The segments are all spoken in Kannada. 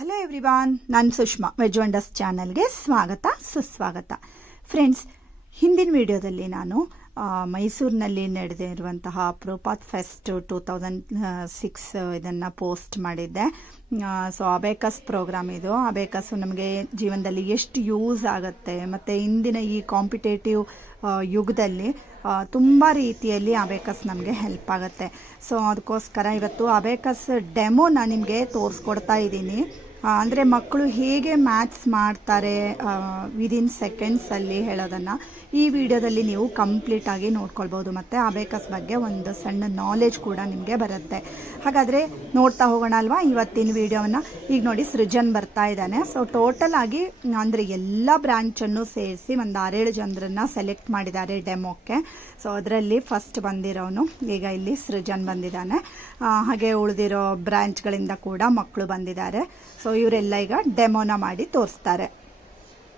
ಹಲೋ ಎವ್ರಿವಾನ್, ನಾನು ಸುಷ್ಮಾ. ವೆಜ್ ವಂಡರ್ಸ್ ಚಾನಲ್ಗೆ ಸ್ವಾಗತ ಸುಸ್ವಾಗತ. ಫ್ರೆಂಡ್ಸ್, ಹಿಂದಿನ ವಿಡಿಯೋದಲ್ಲಿ ನಾನು ಮೈಸೂರಿನಲ್ಲಿ ನಡೆದಿರುವಂತಹ ಪ್ರೋಪಾತ್ ಫೆಸ್ಟ್ 2006 ಇದನ್ನು ಪೋಸ್ಟ್ ಮಾಡಿದ್ದೆ. ಸೊ ಅಬೇಕಸ್ ಪ್ರೋಗ್ರಾಮ್ ಇದು. ಅಬೇಕಸ್ಸು ನಮಗೆ ಜೀವನದಲ್ಲಿ ಎಷ್ಟು ಯೂಸ್ ಆಗುತ್ತೆ, ಮತ್ತು ಇಂದಿನ ಈ ಕಾಂಪಿಟೇಟಿವ್ ಯುಗದಲ್ಲಿ ತುಂಬ ರೀತಿಯಲ್ಲಿ ಅಬೇಕಸ್ ನಮಗೆ ಹೆಲ್ಪ್ ಆಗುತ್ತೆ. ಸೊ ಅದಕ್ಕೋಸ್ಕರ ಇವತ್ತು ಅಬೇಕಸ್ ಡೆಮೋನ ನಿಮಗೆ ತೋರಿಸ್ಕೊಡ್ತಾ ಇದ್ದೀನಿ. ಅಂದರೆ ಮಕ್ಕಳು ಹೇಗೆ ಮ್ಯಾಥ್ಸ್ ಮಾಡ್ತಾರೆ ವಿದಿನ್ ಸೆಕೆಂಡ್ಸಲ್ಲಿ ಹೇಳೋದನ್ನು ಈ ವಿಡಿಯೋದಲ್ಲಿ ನೀವು ಕಂಪ್ಲೀಟಾಗಿ ನೋಡ್ಕೊಳ್ಬೋದು. ಮತ್ತು ಅಬೇಕಸ್ ಬಗ್ಗೆ ಒಂದು ಸಣ್ಣ ನಾಲೆಜ್ ಕೂಡ ನಿಮಗೆ ಬರುತ್ತೆ. ಹಾಗಾದರೆ ನೋಡ್ತಾ ಹೋಗೋಣ ಅಲ್ವಾ ಇವತ್ತಿನ ವಿಡಿಯೋವನ್ನು. ಈಗ ನೋಡಿ, ಸೃಜನ್ ಬರ್ತಾ ಇದ್ದಾನೆ. ಸೊ ಟೋಟಲ್ ಆಗಿ ಅಂದರೆ ಎಲ್ಲ ಬ್ರ್ಯಾಂಚನ್ನು ಸೇರಿಸಿ ಒಂದು 6-7 ಜನರನ್ನು ಸೆಲೆಕ್ಟ್ ಮಾಡಿದ್ದಾರೆ ಡೆಮೋಕ್ಕೆ. ಸೊ ಅದರಲ್ಲಿ ಫಸ್ಟ್ ಬಂದಿರೋನು ಈಗ ಇಲ್ಲಿ ಸೃಜನ್ ಬಂದಿದ್ದಾನೆ. ಹಾಗೆ ಉಳಿದಿರೋ ಬ್ರ್ಯಾಂಚ್ಗಳಿಂದ ಕೂಡ ಮಕ್ಕಳು ಬಂದಿದ್ದಾರೆ. ಸೊ ಇವರೆಲ್ಲ ಈಗ ಡೆಮೋನ ಮಾಡಿ ತೋರಿಸ್ತಾರೆ.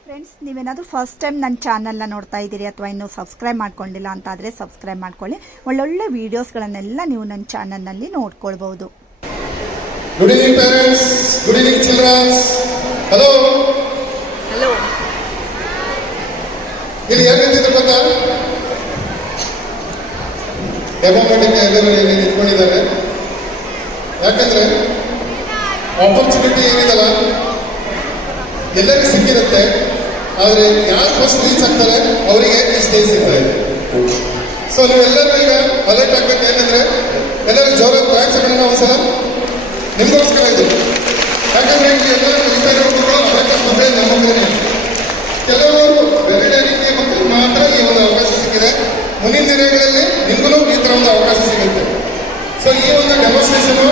ಫ್ರೆಂಡ್ಸ್, ನೀವೇನಾದರೂ ಫಸ್ಟ್ ಟೈಮ್ ನನ್ನ ಚಾನಲ್ನ ನೋಡ್ತಾ ಇದ್ದೀರಿ ಅಥವಾ ಇನ್ನೂ ಸಬ್ಸ್ಕ್ರೈಬ್ ಮಾಡ್ಕೊಂಡಿಲ್ಲ ಅಂತಾದರೆ ಸಬ್ಸ್ಕ್ರೈಬ್ ಮಾಡ್ಕೊಳ್ಳಿ. ಒಳ್ಳೊಳ್ಳೆ ವೀಡಿಯೋಸ್ಗಳನ್ನೆಲ್ಲ ನೀವು ನನ್ನ ಚಾನಲ್ನಲ್ಲಿ ನೋಡ್ಕೊಳ್ಬೋದು. Good evening parents, good evening childrens. Hello hello. ಇಲ್ಲಿ ಯಾರು ನಿಂತಿದ್ರು ಗೊತ್ತಾ? ಡೆಮೋ ಮಾಡಲಿಕ್ಕೆ ಎಲ್ಲರೂ ಇಲ್ಲಿ ನಿಂತ್ಕೊಂಡಿದ್ದಾರೆ. ಯಾಕಂದ್ರೆ ಆಪರ್ಚುನಿಟಿ ಏನಿದಲ್ಲ ಎಲ್ಲರಿಗೂ ಸಿಕ್ಕಿರುತ್ತೆ. ಆದರೆ ಯಾರು ಫಸ್ಟ್ ರೀಚ್ ಆಗ್ತಾರೆ ಅವರಿಗೆ ಈ ಸ್ಟೇಜ್ ಸಿಗ್ತಾರೆ. ಸೊ ನೀವೆಲ್ಲರೂ ಈಗ ಅಲರ್ಟ್ ಆಗ್ಬೇಕು. ಏನಂದ್ರೆ ಎಲ್ಲರೂ ಜೋರಾಗಿ ಬ್ಯಾಕ್ ಸೆಕೆಂಡ್ ಒಂದ್ಸಲ ನಿಮ್ಗೋಸ್ಕರ ಇದು. ಯಾಕಂದ್ರೆ ಈಗ ಎಲ್ಲರೂ ಅಬೇಕಸ್ ಬಂದ್ರೆ ನಮ್ಮಂದ್ರೆ ಕೆಲವರು ಬೇರೆ ರೀತಿಯ ಮಕ್ಕಳು ಮಾತ್ರ ಈ ಒಂದು ಅವಕಾಶ ಸಿಕ್ಕಿದೆ. ಮುಂದಿನ ದಿನಗಳಲ್ಲಿ ನಿಮಗೂ ಈ ಥರ ಒಂದು ಅವಕಾಶ ಸಿಗುತ್ತೆ. ಸೊ ಈ ಒಂದು ಡೆಮಾನ್ಸ್ಟ್ರೇಷನು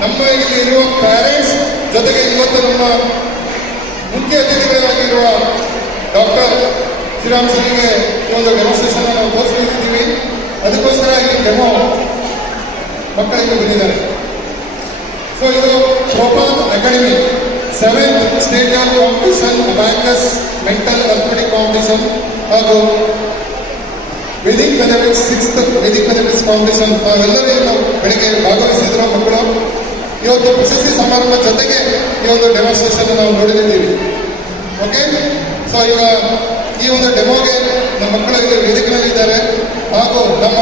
ನಮ್ಮ ಇಲ್ಲಿ ಇರುವ ಪ್ಯಾರೆಂಟ್ಸ್ ಜೊತೆಗೆ ಇವತ್ತು ನಮ್ಮ ಮುಖ್ಯ ಅತಿಥಿಗಳಾಗಿರುವ ಡಾಕ್ಟರ್ ಶ್ರೀರಾಮ್ ಸರಿಗೆ ಈ ಒಂದು ಡೆಮಾನ್ಸ್ಟ್ರೇಷನ್ ನಾವು ತೋರಿಸ್ತಿದ್ದೀವಿ. ಅದಕ್ಕೋಸ್ಕರ ಈ ಡೆಮೋ ಮಕ್ಕಳಿಗೆ ಬಂದಿದ್ದಾರೆ. ಸೊ ಇದು Propath academy 7th state level competition, abacus mental arithmetic competition ಹಾಗೂ Vedic mathematics 6th Vedic mathematics competition ಅವೆಲ್ಲರೂ ನಾವು ಬೆಳಗ್ಗೆ ಭಾಗವಹಿಸಿದ್ರು ಮಕ್ಕಳು. ಇವತ್ತು ಪ್ರಶಸ್ತಿ ಸಮಾರಂಭ ಜೊತೆಗೆ ಈ ಒಂದು ಡೆಮಾನ್ಸ್ಟ್ರೇಷನ್ ನಾವು ನೋಡಿದ್ದೀವಿ. ಓಕೆ. ಸೊ ಈಗ ಈ ಒಂದು ಡೆಮೋಗೆ ನಮ್ಮ ಮಕ್ಕಳು ಇಲ್ಲಿ ವೇದಿಕೆಯಲ್ಲಿದ್ದಾರೆ. ಹಾಗೂ ನಮ್ಮ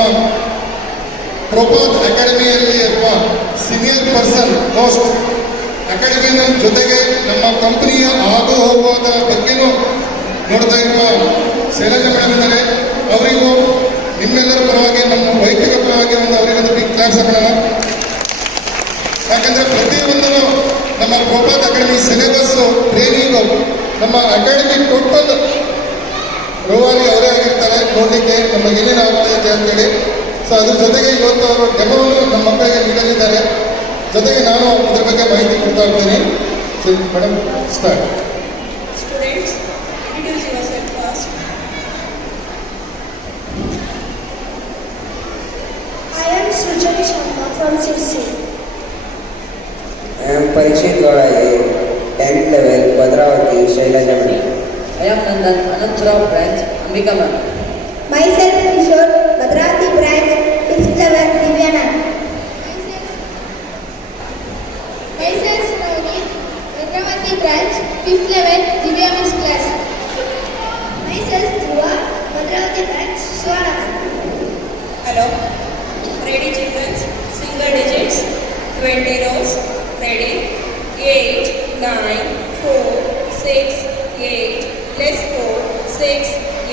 ಪ್ರೋಪಾತ್ ಅಕಾಡೆಮಿಯಲ್ಲಿ ಇರುವ ಸೀನಿಯರ್ ಪರ್ಸನ್ ಮೋಸ್ಟ್ ಅಕಾಡೆಮಿಯ ಜೊತೆಗೆ ನಮ್ಮ ಕಂಪನಿಯ ಆಗು ಹೋಗುವುದ ಬಗ್ಗೆನೂ ನೋಡ್ತಾ ಇರುವ ಶೈಲಜಾ ಮೇಡಮ್ ಇದ್ದಾರೆ. ಅವರಿಗೂ ನಿಮ್ಮೆಲ್ಲರ ಪರವಾಗಿ, ನಮ್ಮ ವೈಯಕ್ತಿಕ ಪರವಾಗಿ ಒಂದು ಅವರಿಗೊಂದು ಬಿಗ್ ಕ್ಲಾಸ್ ಹಾಕೋಣ. ಯಾಕಂದ್ರೆ ಪ್ರತಿಯೊಂದು ನಮ್ಮ ಪ್ರೋಪಾತ್ ಅಕಾಡೆಮಿ ಸಿಲೆಬಸ್ಸು, ಟ್ರೈನಿಂಗು, ನಮ್ಮ ಅಕಾಡೆಮಿ ಟೋಟಲ್ ರೂವಾರಿ ಅವರೇ ಆಗಿರ್ತಾರೆ ನೋಡಲಿಕ್ಕೆ ನಮಗೆ ಏನೇನು ಆಗ್ತಾ ಇದೆ ಅಂತೇಳಿ. ಸೊ ಅದ್ರ ಜೊತೆಗೆ ಇವತ್ತು ಅವರು ಡೆಮೋವನ್ನು ನಮ್ಮ ಮಕ್ಕಳಿಗೆ ನೀಡಲಿದ್ದಾರೆ. ಜೊತೆಗೆ ನಾನು ಇದ್ರ ಬಗ್ಗೆ ಮಾಹಿತಿ ಕೊಡ್ತಾ ಇರ್ತೀನಿ. Madam, start. Students, introduce yourself first. I am Srujan Sharma from CC. I am Parikshit Gauraye, 10th level, Bhadravati, Shailaja Madam. I am Nandan, Anantapura branch, Ambika ma'am. Myself Kishore, Bhadravati branch, 5th level, Divyana. Myself Navneet, Bhadravati branch, 5th level, Divya Miss class. Myself Dhruva, Bhadravati branch, Swana. Hello. Ready children? Single digits. 20 rows. Ready? 8, 9, 4, 6, 8. Let's go. 6,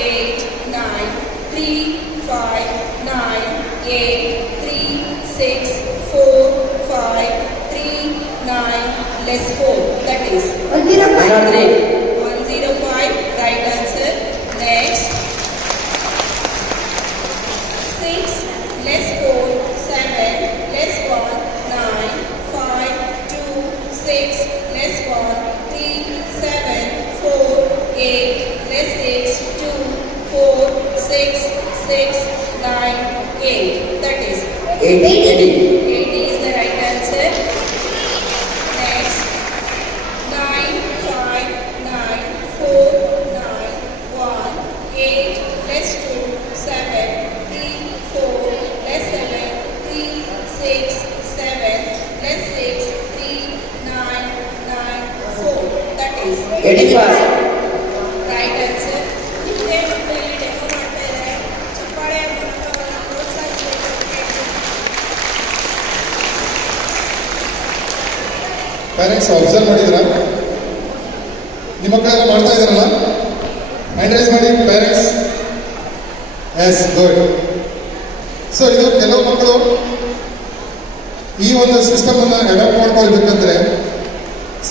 8, 9, 3, 5, 9, 8, 3, 6, 4, 5, 3, 9. Let's go. That is 105. 105. Right answer. Next. 6, let's go. 7, let's go. 9, 5, 2, 6, let's go. 3, 7, 4, 8, let's 6, 2, 4, 6, 6, 9, 8. That is 80. 80 is the right answer. Next. 9, 5, 9, 4, 9, 1, 8, let's 2, 7, 3, 4, let's 7, 3, 6, 7, let's 6, 3, 9, 9, 85. Right answer. ಇದೇ ಮಕ್ಕಳಲ್ಲಿ ಡೆಮೋ ಮಾಡ್ತಾ ಇದ್ದಾರೆ. ಚಪ್ಪಾಳೆ ಮೂಲಕ ಅವರನ್ನು ಪ್ರೋತ್ಸಾಹಿಸಬೇಕು ಅಂತ ಹೇಳ್ತೀನಿ. ಪೇರೆಂಟ್ಸ್ ಅಬ್ಸರ್ವ್ ಮಾಡಿದ್ರಾ? ನಿಮ್ಮ ಮಕ್ಕಳೆಲ್ಲ ಮಾಡ್ತಾ ಇದ್ದಾರಲ್ಲ? ಹ್ಯಾಂಡ್ ರೈಸ್ ಮಾಡಿ ಪೇರೆಂಟ್ಸ್. Yes, good. ಸೊ ಇದು ಕೆಲವು ಮಕ್ಕಳು ಈ ಒಂದು ಸಿಸ್ಟಮ್ ಅನ್ನ ಅಡಾಪ್ಟ್ ಮಾಡ್ಕೊಳ್ಬೇಕಂದ್ರೆ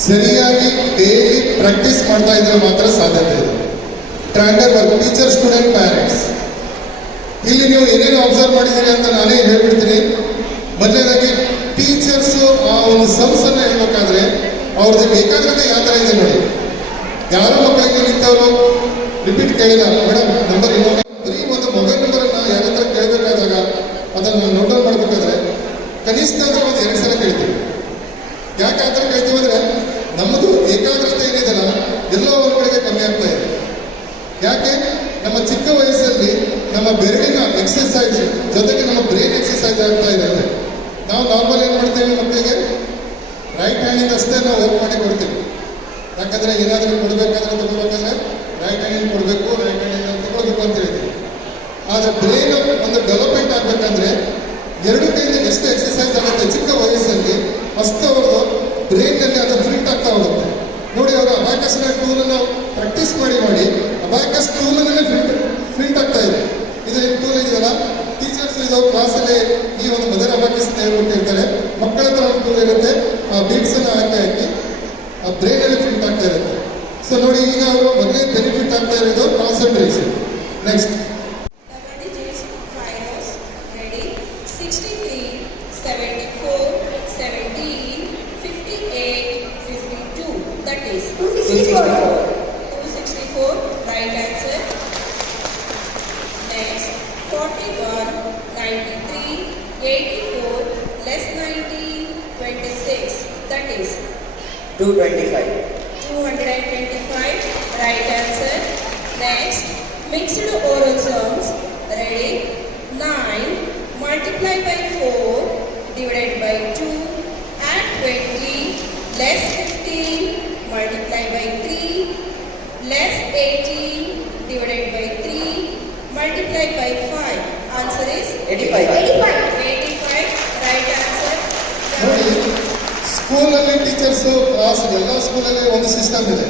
ಸರಿಯಾಗಿ ಡೈಲಿ ಪ್ರಾಕ್ಟೀಸ್ ಮಾಡ್ತಾ ಇದ್ರೆ ಮಾತ್ರ ಸಾಧ್ಯತೆ ಇದೆ. ಟ್ರ್ಯಾಂಡರ್ ವರ್ಕ್, ಟೀಚರ್, ಸ್ಟೂಡೆಂಟ್, ಪ್ಯಾರೆಂಟ್ಸ್. ಇಲ್ಲಿ ನೀವು ಏನೇನು ಅಬ್ಸರ್ವ್ ಮಾಡಿದ್ದೀರಿ ಅಂತ ನಾನೇ ಹೇಳ್ಬಿಡ್ತೀನಿ. ಮೊದಲನೇದಾಗಿ ಟೀಚರ್ಸ್ ಆ ಒಂದು ಸಮ್ಸ್ ಅನ್ನ ಹೇಳ್ಬೇಕಾದ್ರೆ ಅವ್ರದ್ದು ಏಕಾಗ್ರತೆ ಯಾವ ಥರ ಇದೆ ನೋಡಿ. ಯಾರು ಮಕ್ಕಳಿಗೆ ನಿಂತವರು ರಿಪೀಟ್ ಕೇಳಿಲ್ಲ, ಮೇಡಮ್ ನಂಬರ್ ಇನ್ನೊಂದು ಬರೀ ಒಂದು ಮೊಬೈಲ್ ನಂಬರನ್ನು ಯಾರ ಹತ್ರ ಕೇಳಬೇಕಾದಾಗ ಅದನ್ನು ನೋಟ್ ಡೌನ್ ಮಾಡಬೇಕಾದ್ರೆ ಕನಿಷ್ಠ ಅಂದ್ರೆ ಒಂದು 2 ಸಲ ಕೇಳ್ತೀವಿ. ಯಾಕೆ ಆ ಥರ ಕೇಳ್ತೀವಿ ಅಂದರೆ ನಮ್ಮದು ಏಕಾಗ್ರತೆ ಏನಿದೆಲ್ಲ ಎಲ್ಲೋ ಒಂದು ಕಡೆಗೆ ಕಮ್ಮಿ ಆಗ್ತಾ ಇದೆ. ಯಾಕೆ? ನಮ್ಮ ಚಿಕ್ಕ ವಯಸ್ಸಲ್ಲಿ ನಮ್ಮ ಬೆರಳಿನ ಎಕ್ಸರ್ಸೈಸ್ ಜೊತೆಗೆ ನಮ್ಮ ಬ್ರೈನ್ ಎಕ್ಸರ್ಸೈಸ್ ಆಗ್ತಾ ಇದೆ. ನಾವು ನಾರ್ಮಲ್ ಏನು ಮಾಡ್ತೇವೆ ಮಕ್ಕಳಿಗೆ ರೈಟ್ ಹ್ಯಾಂಡಿಂದ ಅಷ್ಟೇ ನಾವು ವರ್ಕ್ ಮಾಡಿ ಕೊಡ್ತೀವಿ. ಯಾಕಂದರೆ ಏನಾದರೂ ಕೊಡಬೇಕಾದ್ರೆ ತಗೋಬೇಕಾದ್ರೆ ರೈಟ್ ಹ್ಯಾಂಡಿಂದ ಕೊಡಬೇಕು, ರೈಟ್ ಹ್ಯಾಂಡಿಂದ ತಗೊಳ್ಬೇಕು ಅಂತ ಹೇಳ್ತೀವಿ. ಆದರೆ ಬ್ರೈನ್ ಒಂದು ಡೆವಲಪ್ಮೆಂಟ್ ಆಗಬೇಕಂದ್ರೆ 2 ಕೈಯಿಂದ ಎಷ್ಟು ಎಕ್ಸರ್ಸೈಸ್ ಆಗುತ್ತೆ ಚಿಕ್ಕ ವಯಸ್ಸಲ್ಲಿ ಅಷ್ಟು ಅವ್ರದ್ದು ಬ್ರೈನ್ನಲ್ಲಿ ಅದು ಫಿಟ್ ಆಗ್ತಾ ಹೋಗುತ್ತೆ. ನೋಡಿ, ಅವರು ಅಬಾಕಸ್ನ ಟೂಲನ್ನು ಪ್ರಾಕ್ಟೀಸ್ ಮಾಡಿ ಅಬಾಕಸ್ ಟೂಲನ್ನೇ ಫಿಟ್ ಆಗ್ತಾ ಇದೆ. ಇದು ಟೂಲ್ ಇದೆಯಲ್ಲ, ಟೀಚರ್ಸ್ ಇದು ಕ್ಲಾಸಲ್ಲಿ ಈ ಒಂದು ಮದರ್ ಅಬಾಕಸ್ ಹೇಳ್ಕೊಟ್ಟಿರ್ತಾರೆ. ಮಕ್ಕಳ ಹತ್ರ ಒಂದು ಟೂಲ್ ಇರುತ್ತೆ, ಆ ಬೀಟ್ಸನ್ನು ಹಾಕಿ ಆ ಬ್ರೈನಲ್ಲಿ ಫಿಟ್ ಆಗ್ತಾ ಇರುತ್ತೆ. ಸೊ ನೋಡಿ, ಈಗ ಅವರು ಮೊದಲೇ ಬೆನಿಫಿಟ್ ಆಗ್ತಾ ಇರೋದು concentration. Next Double digits, 5 rows. Ready? 63, 74, 17, 58, 52. That is 264. 264. Right answer. Next, 41, 93, 84, less 19, 26. That is 225. 225. Right answer. Next, mixed oral sounds. Ready? 9 multiply by 4 divided by 2 add 20 less 15 multiply by 3 less 18 divided by 3 multiply by 5. Answer is 85. 85. Right answer. ನೋಡಿ, ಸ್ಕೂಲಲ್ಲಿ ಟೀಚರ್ಸು ಕ್ಲಾಸ್ ಎಲ್ಲ ಸ್ಕೂಲಲ್ಲಿ ಒಂದು ಸಿಸ್ಟಮ್ ಇದೆ.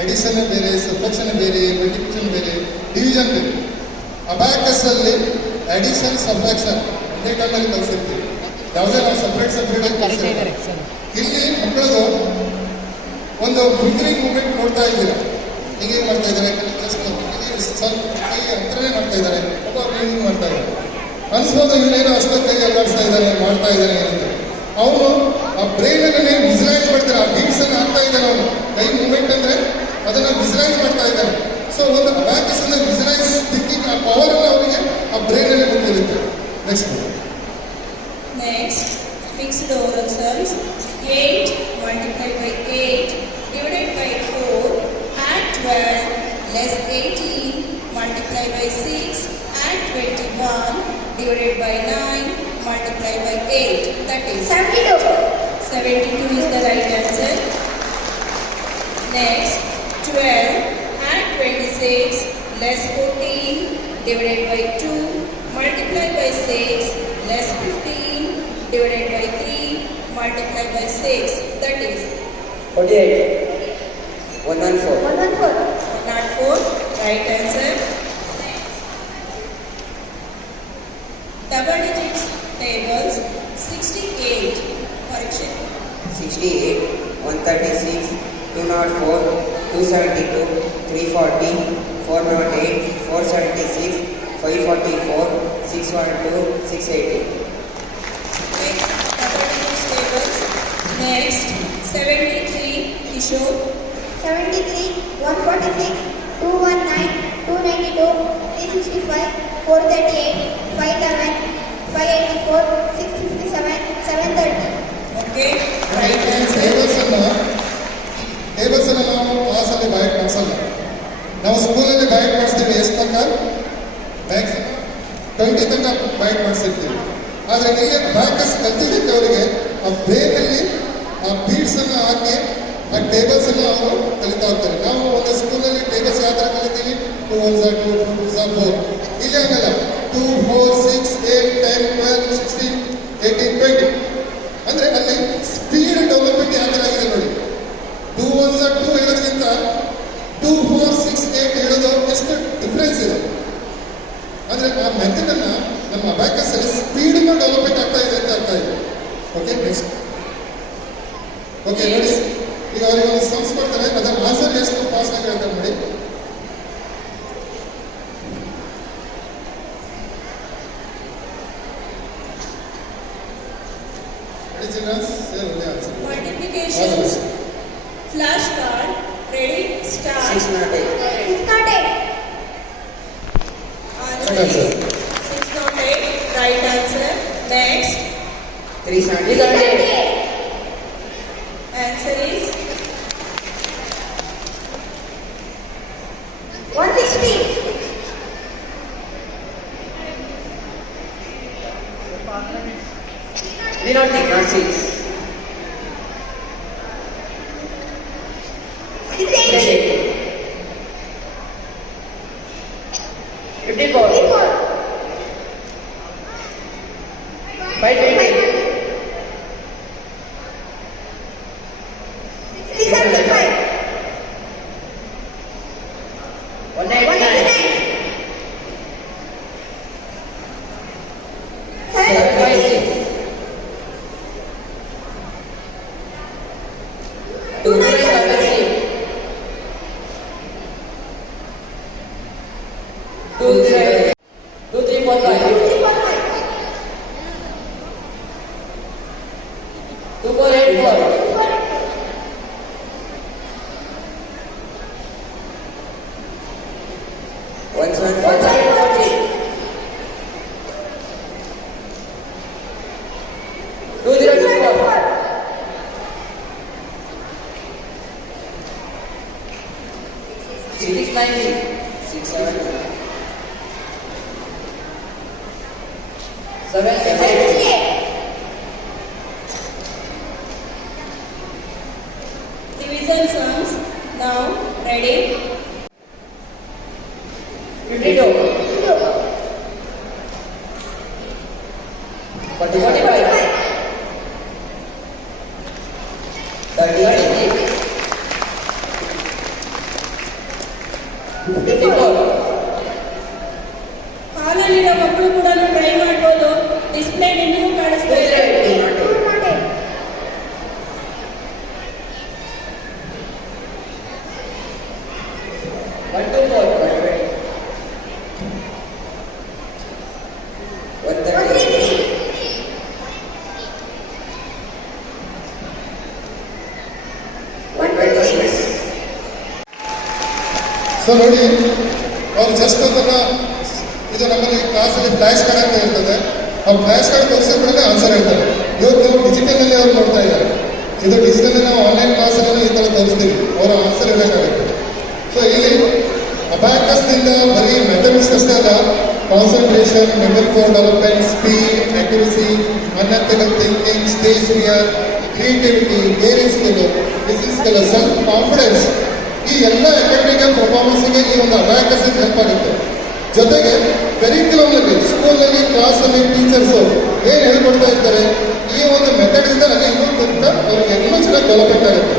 ಅಡಿಷನ್ ಬೇರೆ, ಸಬ್ಟ್ರಾಕ್ಷನ್ ಬೇರೆ, ಮಲ್ಟಿಪ್ಲಿಕೇಷನ್ ಬೇರೆ, ಡಿವಿಷನ್ ಬೇರೆ. ಅಬಾಕಸ್ಸಲ್ಲಿ ಅಡಿಷನ್, ಸಬ್ಟ್ರಾಕ್ಷನ್ ಒಂದೇ ಟೈಮಲ್ಲಿ ಕಲಿಸಿರ್ತೀವಿ. ಯಾವುದೇ ನಾವು ಸಪ್ರೇಟ್ ಆಗಿ ಕಲಿಸಿರ್ತೀವಿ. ಇಲ್ಲಿ ಮಕ್ಕಳದು ಒಂದು ಫಿಂಗರಿಂಗ್ ಮೂವ್ಮೆಂಟ್ ನೋಡ್ತಾ ಇದ್ದೀರಾ, ಹೀಗೆ ಮಾಡ್ತಾ ಇದ್ದಾರೆ, ಸ್ವಲ್ಪ ಕೈ ಹತ್ರನೇ ಮಾಡ್ತಾ ಇದ್ದಾರೆ, ಒಬ್ಬ ಹಿಂಗೆ ಮಾಡ್ತಾ ಇದ್ದಾರೆ. ಅನ್ಸ್ಬೋದು ಇಲ್ಲೇನೋ ಅಷ್ಟೋ ಕೈ ಅಲ್ಲಾಡಿಸ್ತಾ ಇದ್ದಾನೆ, ಮಾಡ್ತಾ ಇದ್ದಾನೆ ಅಂತ. ಅವನು ಆ ಬ್ರೈನಲ್ಲಿ ವಿಜುಲೈಸ್ ಮಾಡ್ತಾರೆ, ಆ ಬೀಟ್ಸ್ ಅನ್ನು ಹಾಕ್ತಾ ಇದ್ದಾನೆ. ಅವನು ಕೈ ಮೂವ್ಮೆಂಟ್ ಅಂದ್ರೆ ಅದನ್ನ ವಿಜುಲೈಸ್ ಮಾಡ್ತಾ ಇದ್ದಾನೆ. ಸೊ ಒಂದು ಅಬ್ಯಾಕಸ್ ಅನ್ನ ವಿಜುಲೈಸ್ ಥಿಂಕಿಂಗ್, ಆ ಪವರ್ ಅನ್ನ ಅವರಿಗೆ ಆ ಬ್ರೈನಲ್ಲಿ ಬಂದಿರುತ್ತೆ. Next mixed oral sums. 8 multiply by 8 divided by 4 add 12 less 18 multiply by 6 add 21 divided by 9 multiply by 8. That is 72. 72 is the right answer. Next, 12 add 26 less 14 divided by 2 multiply by 6 less 15 divided by 3 multiply by 6. That is 48. 114. 114. 104. Right answer. Double digits tables. 68. Correction. 68, 136, 204, 272, 340, 408, 476, 544, 612, 680. Okay. Double digits tables. Next, 73. Kishore. 73, 146, 219, 292, 365, 438, 511, 584, 657, 730. Okay. Right answer. Tables ಅನ್ನ ನಾವು ಕ್ಲಾಸಲ್ಲಿ ಬೈಟ್ ಮಾಡಿಸಲ್ಲ. ನಾವು ಸ್ಕೂಲಲ್ಲಿ ಬೈಟ್ ಮಾಡಿಸ್ತೀವಿ ಎಷ್ಟು ತನಕ? ಮ್ಯಾಕ್ಸಿಮಮ್ 20 ತನಕ ಬೈಟ್ ಮಾಡಿಸಿರ್ತೀವಿ. ಆದರೆ ಇಲ್ಲಿ ಬ್ಯಾಕಸ್ ಕಲ್ತಿದ್ದಕ್ಕೆ ಅವರಿಗೆ ಆ ಬ್ರೇನಲ್ಲಿ ಆ ಬೀಡ್ಸ್ ಅನ್ನು ಹಾಕಿ ಆ ಟೇಬಲ್ಸ್ ಅನ್ನು ಅವರು ಕಲಿತಾ ಹೋಗ್ತಾರೆ. names. ಈಗ ಅವರಿಗೆ ಒಂದು ಸಮ್ಸ್ ಕೊಡ್ತಾರೆ, ಅದರ ಆನ್ಸರ್ ಎಷ್ಟು ಫಾಸ್ಟ್ ಆಗಿ ಹೇಳ್ತಾರೆ ನೋಡಿ. Multiplications. Flashcard. Ready? Start. 608. Answer is 608. Right answer. Next. 378. Answer is 160. We not take not 6. 680. 54. 520. 675. 189. 756. 2973. 2345. 2484. 1743. 2024. 690. 670. 768. division sums. Now, ready? 52. 45. 30. 54. ಹಾಲಲ್ಲಿರೋ ಮಕ್ಕಳು ಕೂಡ ಟ್ರೈ ಮಾಡ್ಬೋದು. ಡಿಸ್ಪ್ಲೇ ನಿಮಗೂ ಕಾಣಿಸ್ತಾ ಇದೆ. 124. 130. 126. ಸೊ ನೋಡಿ, ಅವ್ರು ಜಸ್ಟ್ ಅದನ್ನ, ಇದು ನಮ್ಮಲ್ಲಿ ಕ್ಲಾಸಲ್ಲಿ ಫ್ಲಾಶ್ ಕಾರ್ಡ್ ಅಂತ ಇರ್ತದೆ, ಆ ಫ್ಲಾಶ್ ಕಾರ್ಡ್ ತೋರಿಸಿದ ಕೂಡಲೇ ಆನ್ಸರ್ ಹೇಳ್ತಾರೆ. ಇವತ್ತು ಡಿಜಿಟಲಲ್ಲಿ ಅವ್ರು ನೋಡ್ತಾ ಇದ್ದಾರೆ. ಇದು ಡಿಜಿಟಲ್ ನಾವು ಆನ್ಲೈನ್ ಕ್ಲಾಸಲ್ಲಿ ಈ ಥರ ತೋರಿಸ್ತೀವಿ, ಅವರು ಆನ್ಸರ್ ಹೇಳಬೇಕಾಗುತ್ತೆ. ಸೊ ಇಲ್ಲಿ ಅಬ್ಯಾಕಸ್ನಿಂದ ಬರೀ ಮೆಥಮೆಟಿಕ್ಸ್ ಅಷ್ಟೇ ಅಲ್ಲ, concentration, memory for development, speed, accuracy, analytical thinking, stage fear, creativity, daring skill, decision skill, self confidence, ಈ ಎಲ್ಲ ಅಕಾಡೆಮಿಕ್ ಪರ್ಫಾರ್ಮೆನ್ಸ್ಗೆ ಈ ಒಂದು ಅಬ್ಯಾಕಸ್ ಹೆಲ್ಪ್ ಆಗುತ್ತೆ. ಜೊತೆಗೆ ಕರಿಕ್ಯುಲಮ್ನಲ್ಲಿ, ಸ್ಕೂಲಲ್ಲಿ, ಕ್ಲಾಸಲ್ಲಿ ಟೀಚರ್ಸು ಏನು ಹೇಳ್ಕೊಡ್ತಾ ಇರ್ತಾರೆ, ಈ ಒಂದು ಮೆಥಡ್ಸಿಂದ ನನಗೆ ಇನ್ನೂ ತುಂಬ ಅವ್ರಿಗೆ ಇನ್ನೂ ಚೆನ್ನಾಗಿ ಡೆವಲಪ್ಮೆಂಟ್ ಆಗುತ್ತೆ.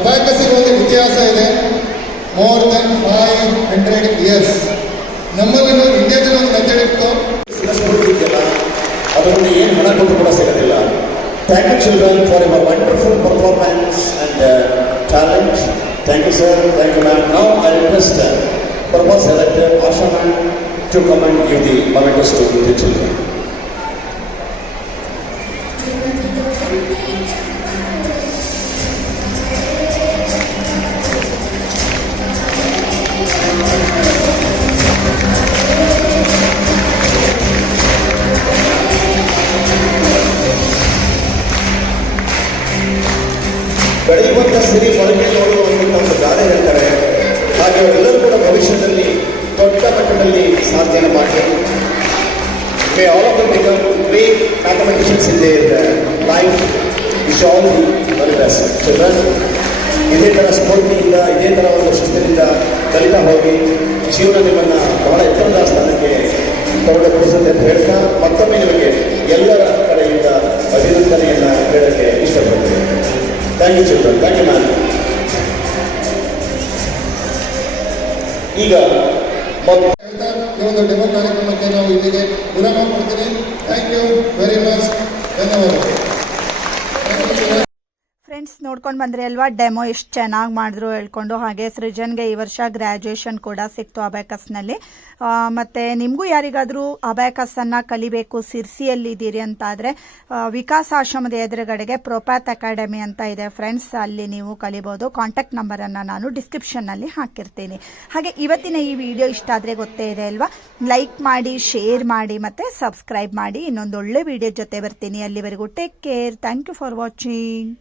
ಅಬ್ಯಾಕಸ್ಸಿಗೆ ಒಂದು ಇತಿಹಾಸ ಇದೆ, ಮೋರ್ ದೆನ್ 500 years. ನಮ್ಮಲ್ಲಿ ಇಂಡಿಯಾದಲ್ಲಿ ಒಂದು ಮೆಥಡ್ ಇತ್ತು, ಇದೆಯಲ್ಲ ಅದರಲ್ಲಿ ಏನು ಹಣ ಕೊಟ್ಟು ಕೂಡ ಸಿಗೋದಿಲ್ಲ. Thank you children for your wonderful performance and challenge. Thank you sir, thank you ma'am. Now I request purpose elected Asha ma'am to come and give the mementos to the children. ಬೆಳೆಯುವಂಥ ಸಿರಿ ಮೊಳಕೆ ನೋಡುವಂಥ ಒಂದು ಗಾದೆ ಹೇಳ್ತಾರೆ. ಹಾಗೆ ಎಲ್ಲರೂ ಕೂಡ ಭವಿಷ್ಯದಲ್ಲಿ ದೊಡ್ಡ ಮಟ್ಟದಲ್ಲಿ ಸಾಧನೆ ಮಾಡಿ may all of them become great mathematicians in their life. Wish all the very best children. ಇದೇ ಥರ ಸ್ಫೂರ್ತಿಯಿಂದ, ಇದೇ ಥರ ಒಂದು ಶಿಸ್ತಿನಿಂದ ಕಲಿತಾ ಹೋಗಿ ಜೀವನ ನಿಮ್ಮನ್ನು ಬಹಳ ಎತ್ತರದ ಸ್ಥಾನಕ್ಕೆ ತಗೊಂಡೋಗಿಸುತ್ತೆ ಅಂತ ಹೇಳ್ತಾ ಮತ್ತೊಮ್ಮೆ ನಿಮಗೆ ಎಲ್ಲರ ಕಡೆಯಿಂದ ಅಭಿನಂದನೆಯನ್ನು ಹೇಳಕ್ಕೆ ಇಷ್ಟಪಡ್ತೀನಿ. Thank you children, thank you ma'am. ಈಗ ಹೇಳ್ತಾ ಈ ಒಂದು ಡೆಮೋ ಕಾರ್ಯಕ್ರಮಕ್ಕೆ ನಾವು ಇಲ್ಲಿಗೆ ವಿರಾಮ ಕೊಡ್ತೀನಿ. Thank you very much. ಧನ್ಯವಾದಗಳು. ಫ್ರೆಂಡ್ಸ್ ನೋಡ್ಕೊಂಡು ಬಂದ್ರಿ ಅಲ್ವಾ ಡೆಮೋ ಎಷ್ಟು ಚೆನ್ನಾಗಿ ಮಾಡಿದ್ರು ಹೇಳ್ಕೊಂಡು. ಹಾಗೆ ಸೃಜನ್ಗೆ ಈ ವರ್ಷ ಗ್ರ್ಯಾಜುಯೇಷನ್ ಕೂಡ ಸಿಕ್ತು ಅಬ್ಯಾಕಸ್ನಲ್ಲಿ. ಮತ್ತು ನಿಮಗೂ ಯಾರಿಗಾದರೂ ಅಬ್ಯಾಕಸನ್ನು ಕಲಿಬೇಕು, ಸಿರ್ಸಿಯಲ್ಲಿದ್ದೀರಿ ಅಂತಾದರೆ ವಿಕಾಸ್ ಆಶ್ರಮದ ಎದುರುಗಡೆಗೆ ಪ್ರೋಪಾತ್ ಅಕಾಡೆಮಿ ಅಂತ ಇದೆ ಫ್ರೆಂಡ್ಸ್, ಅಲ್ಲಿ ನೀವು ಕಲಿಬೋದು. ಕಾಂಟ್ಯಾಕ್ಟ್ ನಂಬರನ್ನು ನಾನು ಡಿಸ್ಕ್ರಿಪ್ಷನ್ನಲ್ಲಿ ಹಾಕಿರ್ತೀನಿ. ಹಾಗೆ ಇವತ್ತಿನ ಈ ವಿಡಿಯೋ ಇಷ್ಟ ಆದರೆ ಗೊತ್ತೇ ಇದೆ ಅಲ್ವಾ, ಲೈಕ್ ಮಾಡಿ, ಶೇರ್ ಮಾಡಿ ಮತ್ತು ಸಬ್ಸ್ಕ್ರೈಬ್ ಮಾಡಿ. ಇನ್ನೊಂದು ಒಳ್ಳೆ ವಿಡಿಯೋ ಜೊತೆ ಬರ್ತೀನಿ. ಅಲ್ಲಿವರೆಗೂ take care. Thank you for watching.